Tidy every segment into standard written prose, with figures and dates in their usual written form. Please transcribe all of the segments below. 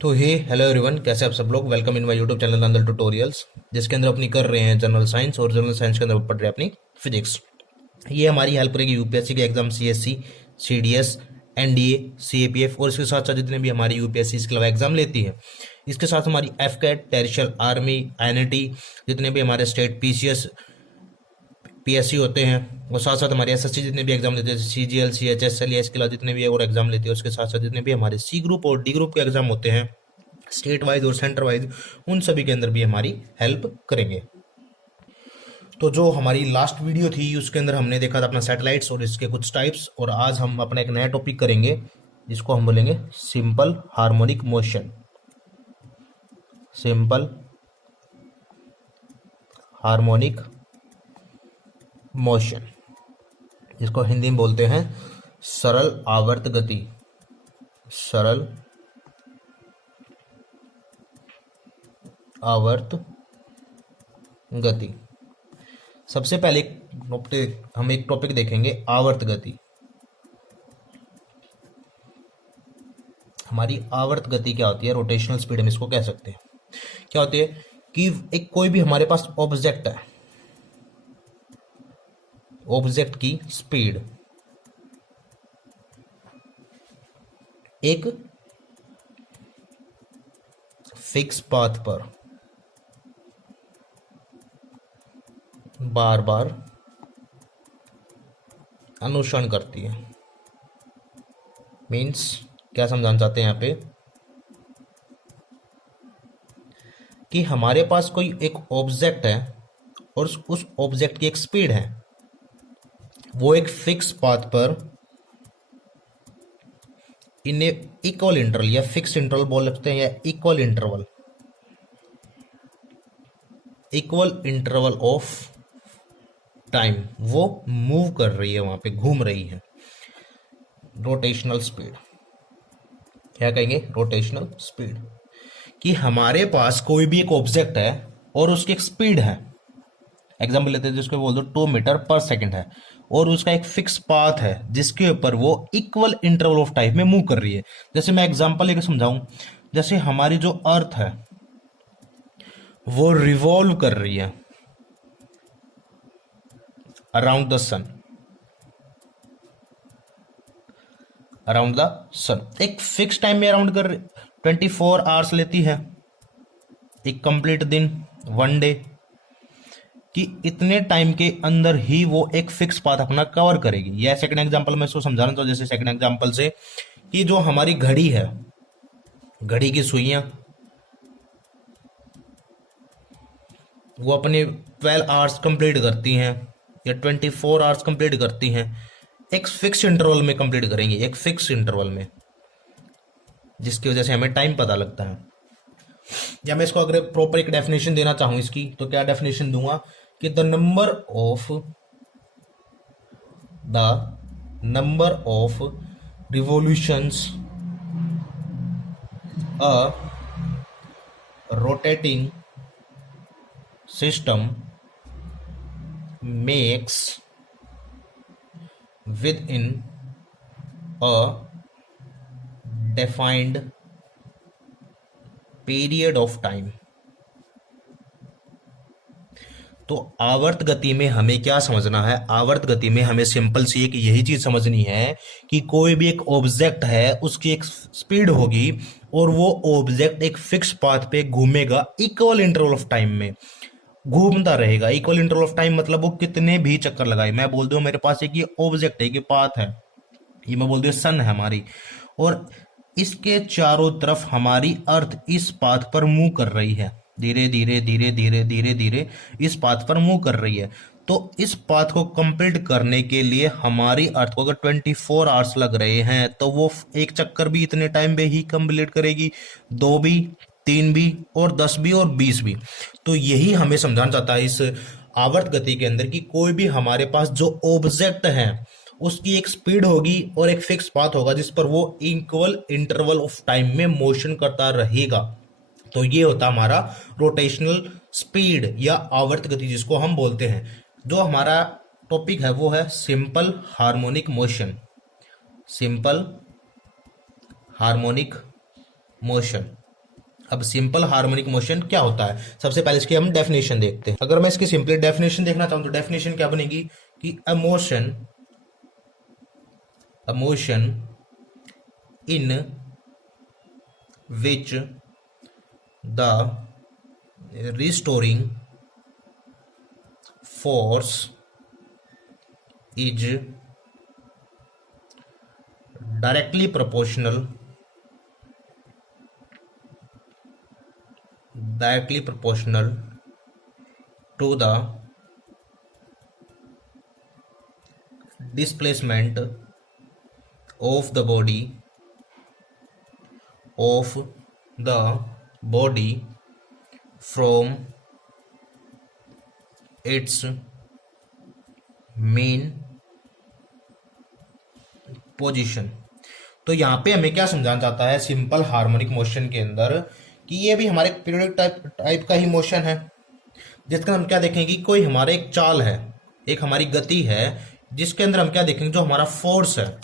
तो हे hello everyone, कैसे आप सब लोग। Welcome in my YouTube channel Nandal tutorials, जिसके अंदर अपनी कर रहे हैं जनरल साइंस, और जनरल साइंस के अंदर पढ़ रहे हैं अपनी फिजिक्स। ये हमारी हेल्प करेगी यूपीएससी के exam, CSC, CDS, NDA, CAPF, और इसके साथ साथ जितने भी हमारी यूपीएससी इसके अलावा एग्जाम लेती है। इसके साथ हमारी एफकेट, टेरिशियल आर्मी, एनएटी, जितने भी हमारे स्टेट पीसीएस, पीएससी होते हैं, और साथ साथ हमारे एसएससी जितने भी एग्जाम लेते हैं, सीजीएल, सीएचएसएल, इसके अलावा जितने भी और एग्जाम लेते हैं, उसके साथ साथ जितने भी हमारे सी ग्रुप और डी ग्रुप के एग्जाम होते हैं, स्टेट वाइज और सेंटर वाइज, उन सभी के अंदर भी हमारी हेल्प करेंगे। तो जो हमारी लास्ट वीडियो थी उसके अंदर हमने देखा था अपना सैटेलाइट्स और इसके कुछ टाइप्स, और आज हम अपना एक नया टॉपिक करेंगे जिसको हम बोलेंगे simple harmonic motion. Simple harmonic motion, जिसको हिंदी में बोलते हैं सरल आवर्त गति। सरल आवर्त गति। सबसे पहले हम एक टॉपिक देखेंगे, आवर्त गति। हमारी आवर्त गति क्या होती है? रोटेशनल स्पीड हम इसको कह सकते हैं। क्या होती है कि एक कोई भी हमारे पास ऑब्जेक्ट है, ऑब्जेक्ट की स्पीड एक फिक्स पाथ पर बार बार अनुसरण करती है। मीन्स क्या समझाना चाहते हैं यहाँ पे कि हमारे पास कोई एक ऑब्जेक्ट है और उस ऑब्जेक्ट की एक स्पीड है, वो एक फिक्स पाथ पर इन्हें इक्वल इंटरवल या फिक्स इंटरवल बोल सकते हैं, या इक्वल इंटरवल ऑफ टाइम वो मूव कर रही है, वहां पे घूम रही है। रोटेशनल स्पीड क्या कहेंगे? Rotational speed. कि हमारे पास कोई भी एक ऑब्जेक्ट है और उसकी एक स्पीड है, एग्जाम्पल लेते हैं जिसको बोल दो 2 मीटर पर सेकंड है, और उसका एक फिक्स पाथ है जिसके ऊपर वो इक्वल इंटरवल ऑफ टाइम में मूव कर रही है। जैसे मैं एग्जांपल लेकर समझाऊं, जैसे हमारी जो अर्थ है वो रिवॉल्व कर रही है अराउंड द सन, एक फिक्स टाइम में अराउंड कर 24 आवर्स लेती है, एक कंप्लीट दिन, 1 डे, कि इतने टाइम के अंदर ही वो एक फिक्स पाथ अपना कवर करेगी। यह सेकंड एग्जांपल मैं इसको समझाना चाहूँ, जैसे सेकंड एग्जांपल से कि जो हमारी घड़ी है, घड़ी की सुइयां वो अपने 12 आवर्स कंप्लीट करती हैं या 24 आवर्स कंप्लीट करती हैं, एक फिक्स इंटरवल में कंप्लीट करेंगे, एक फिक्स इंटरवल में, जिसकी वजह से हमें टाइम पता लगता है। या मैं इसको अगर प्रॉपर एक डेफिनेशन देना चाहूं इसकी, तो क्या डेफिनेशन दूंगा कि the number of revolutions a rotating system makes within a defined period of time। तो आवर्त गति में हमें क्या समझना है? आवर्त गति में हमें सिंपल सी एक यही चीज समझनी है कि कोई भी एक ऑब्जेक्ट है, उसकी एक स्पीड होगी और वो ऑब्जेक्ट एक फिक्स पाथ पे घूमेगा, इक्वल इंटरवल ऑफ टाइम में घूमता रहेगा। इक्वल इंटरवल ऑफ टाइम मतलब वो कितने भी चक्कर लगाए। मैं बोल दूं मेरे पास एक ये ऑब्जेक्ट है, ये पाथ है, ये मैं बोल दूं सन है हमारी, और इसके चारों तरफ हमारी अर्थ इस पाथ पर मूव कर रही है, धीरे धीरे धीरे धीरे धीरे धीरे इस पाथ पर मूव कर रही है। तो इस पाथ को कंप्लीट करने के लिए हमारी अर्थ को अगर 24 आवर्स लग रहे हैं, तो वो एक चक्कर भी इतने टाइम पे ही कंप्लीट करेगी, 2 भी, 3 भी, और 10 भी, और 20 भी। तो यही हमें समझाना चाहता है इस आवर्त गति के अंदर कि कोई भी हमारे पास जो ऑब्जेक्ट है उसकी एक स्पीड होगी और एक फिक्स पाथ होगा जिस पर वो इक्वल इंटरवल ऑफ टाइम में मोशन करता रहेगा। तो ये होता हमारा रोटेशनल स्पीड या आवर्त गति, जिसको हम बोलते हैं। जो हमारा टॉपिक है वो है simple harmonic motion. Simple harmonic motion. अब सिंपल हार्मोनिक मोशन क्या होता है, सबसे पहले इसकी हम डेफिनेशन देखते हैं। अगर मैं इसकी सिंपली डेफिनेशन देखना चाहूँ तो डेफिनेशन क्या बनेगी कि a motion in which the restoring force is directly proportional to the displacement of the body from its mean position. तो यहाँ पे हमें क्या समझाना चाहता है सिंपल हार्मोनिक मोशन के अंदर कि ये भी हमारे पीरियोडिक टाइप का ही मोशन है, जिसका हम क्या देखेंगे कि कोई हमारा एक चाल है, एक हमारी गति है, जिसके अंदर हम क्या देखेंगे जो हमारा फोर्स है,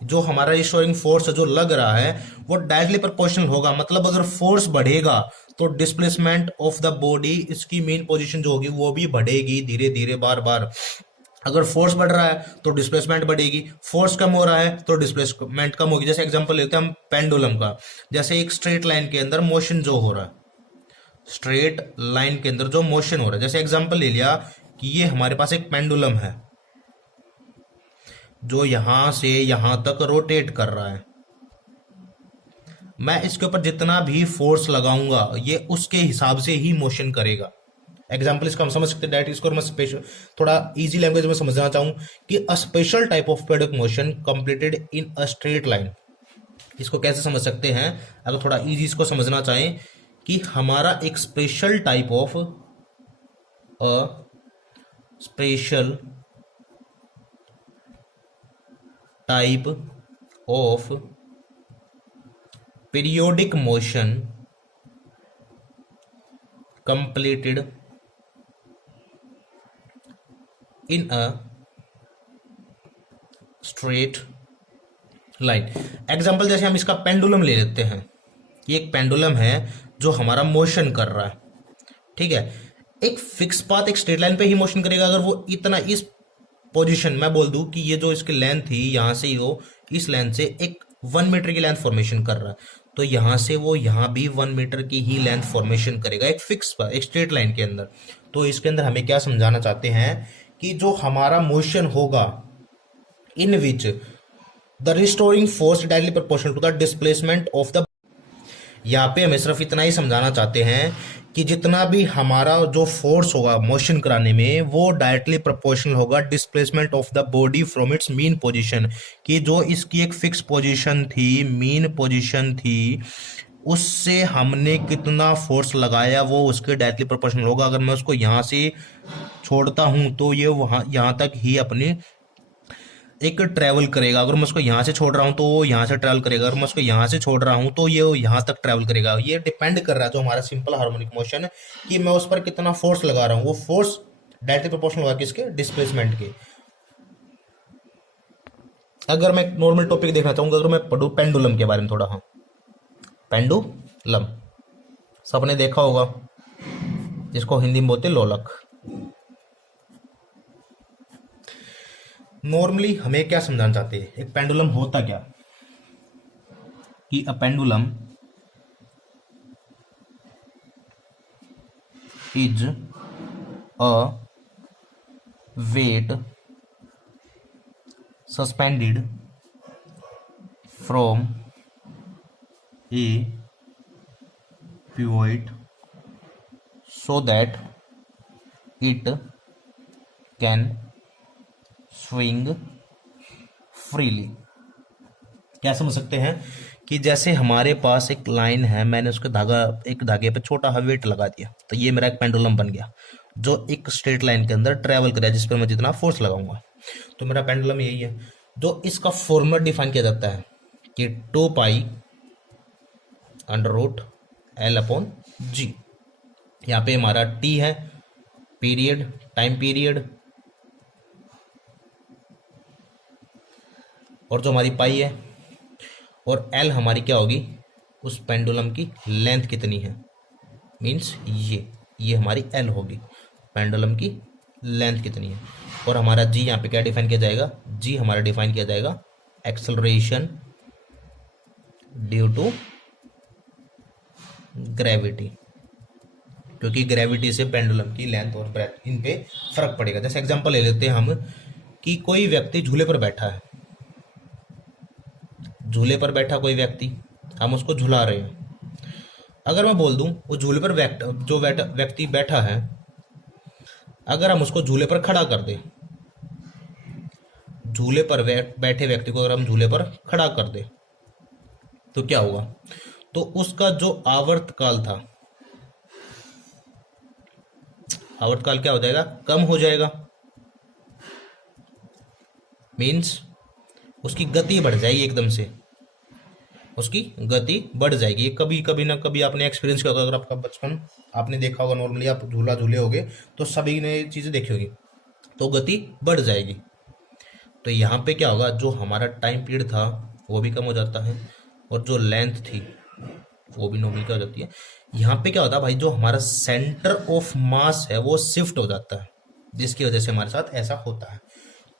जो हमारा रिस्टोरिंग फोर्स है जो लग रहा है वो डायरेक्टली प्रोपोर्शनल होगा। मतलब अगर फोर्स बढ़ेगा तो डिस्प्लेसमेंट ऑफ द बॉडी, इसकी मेन पोजीशन जो होगी वो भी बढ़ेगी धीरे धीरे बार बार। अगर फोर्स बढ़ रहा है तो डिस्प्लेसमेंट बढ़ेगी, फोर्स कम हो रहा है तो डिस्प्लेसमेंट कम होगी। जैसे एग्जांपल लेते हैं हम पेंडुलम का, जैसे एक स्ट्रेट लाइन के अंदर मोशन जो हो रहा है, स्ट्रेट लाइन के अंदर जो मोशन हो रहा है, जैसे एग्जांपल ले लिया कि ये हमारे पास एक पेंडुलम है जो यहां से यहां तक रोटेट कर रहा है। मैं इसके ऊपर जितना भी फोर्स लगाऊंगा ये उसके हिसाब से ही मोशन करेगा। एग्जाम्पल इसका हम समझ सकते हैं डायरेक्ट, इसको मैं स्पेशल थोड़ा इजी लैंग्वेज में समझना चाहूँ कि a special type of periodic motion completed in a straight line. इसको कैसे समझ सकते हैं अगर थोड़ा इजी इसको समझना चाहें कि हमारा एक special type of periodic motion completed in a straight line। Example जैसे हम इसका पेंडुलम ले लेते हैं, ये एक पेंडुलम है जो हमारा मोशन कर रहा है, ठीक है। एक फिक्स पाथ एक स्ट्रेट लाइन पे ही मोशन करेगा। अगर वो इतना इस पोजीशन मैं बोल दूं कि ये जो इसकी लेंथ थी यहां से ही वो इस लेंथ से एक 1 मीटर की लेंथ फॉर्मेशन कर रहा है, तो यहां से वो यहां भी 1 मीटर की ही लेंथ फॉर्मेशन करेगा एक फिक्स पर एक स्ट्रेट लाइन के अंदर। तो इसके अंदर हमें क्या समझाना चाहते हैं कि जो हमारा मोशन होगा in which the restoring force directly proportional to the displacement of the, यहाँ पे हमें सिर्फ इतना ही समझाना चाहते हैं कि जितना भी हमारा जो फोर्स होगा मोशन कराने में वो डायरेक्टली प्रोपोर्शनल होगा displacement of the body from its mean position, कि जो इसकी एक फिक्स पोजीशन थी, मीन पोजीशन थी, उससे हमने कितना फोर्स लगाया वो उसके डायरेक्टली प्रोपोर्शनल होगा। अगर मैं उसको यहाँ से छोड़ता हूँ तो ये वहाँ यहाँ तक ही अपनी एक ट्रैवल करेगा। अगर मैं उसको यहाँ से छोड़ रहा हूँ तो वो यहाँ से ट्रैवल करेगा, अगर मैं उसको यहाँ से छोड़ रहा हूँ तो ये यहाँ तक ट्रैवल करेगा। ये डिपेंड कर रहा है जो हमारा सिंपल हार्मोनिक मोशन है कि मैं उस पर कितना फोर्स लगा रहा हूँ, वो फोर्स डायरेक्टली प्रोपोर्शनल होगा किसके, डिस्प्लेसमेंट के। अगर मैं नॉर्मल टॉपिक देखना चाहूंगा, अगर मैं पढ़ूँ पेंडुलम के बारे में थोड़ा, हाँ पेंडुलम सबने देखा होगा, जिसको हिंदी में बोलते लोलक। नॉर्मली हमें क्या समझाना चाहते हैं, एक पेंडुलम होता क्या कि a pendulum is a weight suspended from a pivot so that it can swing freely। क्या समझ सकते हैं कि जैसे हमारे पास एक लाइन है, मैंने उसके एक धागे पे छोटा सा वेट लगा दिया तो ये मेरा एक पेंडुलम बन गया जो एक स्ट्रेट लाइन के अंदर ट्रेवल करे, जिस पर मैं जितना फोर्स लगाऊंगा तो मेरा पेंडुलम यही है। जो इसका फॉर्मूला डिफाइन किया जाता है कि 2 पाई अंडर रूट L/G। यहाँ पे हमारा T है पीरियड, टाइम पीरियड, और जो हमारी पाई है, और L हमारी क्या होगी, उस पेंडुलम की लेंथ कितनी है, मीन्स ये हमारी एल होगी, पेंडुलम की लेंथ कितनी है। और हमारा जी यहाँ पे क्या डिफाइन किया जाएगा, जी हमारा डिफाइन किया जाएगा एक्सेलरेशन ड्यू टू ग्रेविटी, क्योंकि ग्रेविटी से पेंडुलम की लेंथ और ब्रेथ इन पे फर्क पड़ेगा। जैसे एग्जांपल ले लेते हैं हम कि कोई व्यक्ति झूले पर बैठा है, झूले पर बैठा कोई व्यक्ति, हम उसको झुला रहे हैं। अगर मैं बोल दूं वो झूले पर जो व्यक्ति बैठा है, अगर हम उसको झूले पर खड़ा कर दें, झूले पर बैठे व्यक्ति को अगर हम झूले पर खड़ा कर दें तो क्या होगा, तो उसका जो आवर्तकाल था, आवर्तकाल क्या हो जाएगा, कम हो जाएगा। मीन्स उसकी गति बढ़ जाएगी, एकदम से उसकी गति बढ़ जाएगी। ये कभी कभी ना कभी आपने एक्सपीरियंस किया होगा, अगर आपका बचपन आपने देखा होगा, नॉर्मली आप झूला झूले होगे तो सभी ने चीज़ें देखी होगी, तो गति बढ़ जाएगी। तो यहाँ पे क्या होगा, जो हमारा टाइम पीरियड था वो भी कम हो जाता है, और जो लेंथ थी वो भी नॉर्मल क्या हो जाती है। यहाँ पे क्या होता है भाई, जो हमारा सेंटर ऑफ मास है वो शिफ्ट हो जाता है, जिसकी वजह से हमारे साथ ऐसा होता है।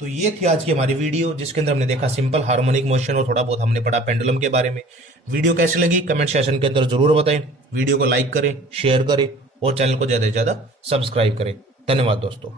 तो ये थी आज की हमारी वीडियो, जिसके अंदर हमने देखा सिंपल हार्मोनिक मोशन और थोड़ा बहुत हमने पढ़ा पेंडुलम के बारे में। वीडियो कैसी लगी कमेंट सेक्शन के अंदर जरूर बताएं। वीडियो को लाइक करें, शेयर करें और चैनल को ज़्यादा से ज़्यादा सब्सक्राइब करें। धन्यवाद दोस्तों।